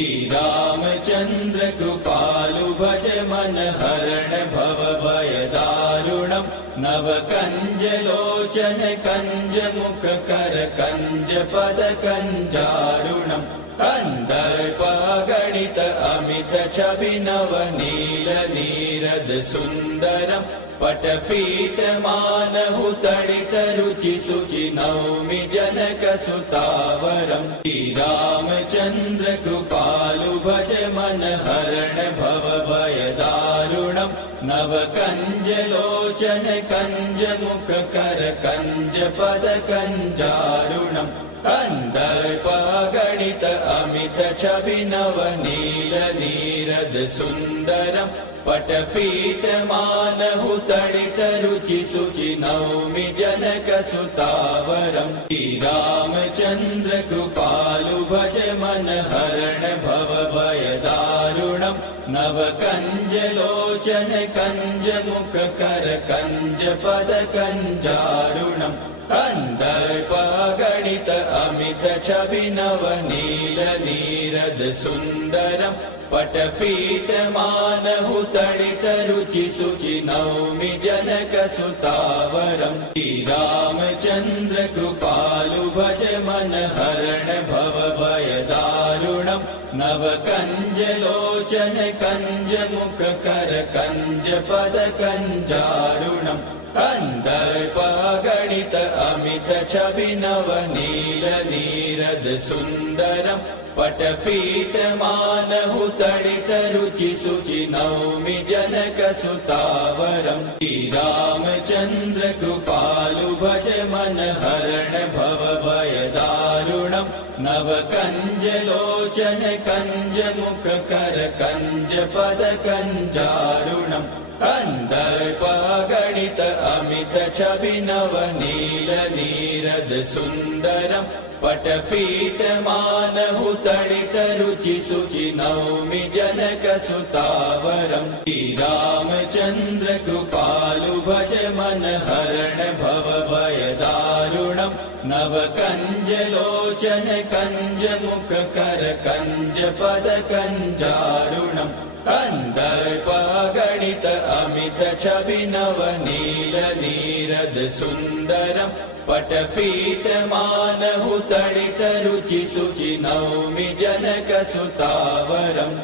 श्रीरामचन्द्र कृपालु भज मन हरण भव भय दारुणम् नव कंज लोचन कंज मुख कर कंज पद कंजारुणम् कंदर्प गणित अमित छवि नव नील नीरद सुंदरम् पटपीठ मानहु तडित रुचि सुचि नौमि जनक सुतावरम् श्रीरामचन्द्र कृपालु भज मन हरण भव भय दारुणम् नव कंज लोचन कंज मुख कर कंज पद कंजारुणम् कंदर्प गणित अमित छवि नव नील नीरद सुंदरम् पटपीठ मानहु तडित रुचि सुचि नौमि जनक सुतावरम् श्रीरामचन्द्र कृपालु भज मन हरण भव भय दारुणम् नव कंज लोचन कंज मुख कर कंज पद कंजारुणम् कंदर्प गणित अमित छवि नव नील नीरद सुंदरम् पटपीठ मानहु तडित रुचि सुचि नौमि जनक सुतावरम् श्रीरामचन्द्र कृपालु भज मन हरण भव भय दारुणम् नव कंज लोचन कंज मुख कर कंज पद कंजारुणम् कंदर्प गणित अमित छवि नव नील नीरद सुंदरम् पटपीठ मानहु तडित रुचि सुचि नौमि जनक सुतावरम् श्रीरामचन्द्र कृपालु भज मन हरण भव भय दारुणम् नव कंज लोचन कंज मुख कर कंज पद कंजारुणम् कंदर्प गणित अमित छवि नव नील नीरद सुंदरम् पटपीठ मानहु तडित रुचि सुचि नौमि जनक सुतावरम् श्रीरामचन्द्र कृपालु भज मन हरण भव भय दारुणम् नव कंज लोचन कंज मुख कर कंज पद कंजारुणम् कंदर्प गणित अमित छवि नव नील नीरद सुंदरम् पटपीठ मानहु तडित रुचि सुचि नौमि जनक सुतावरम्।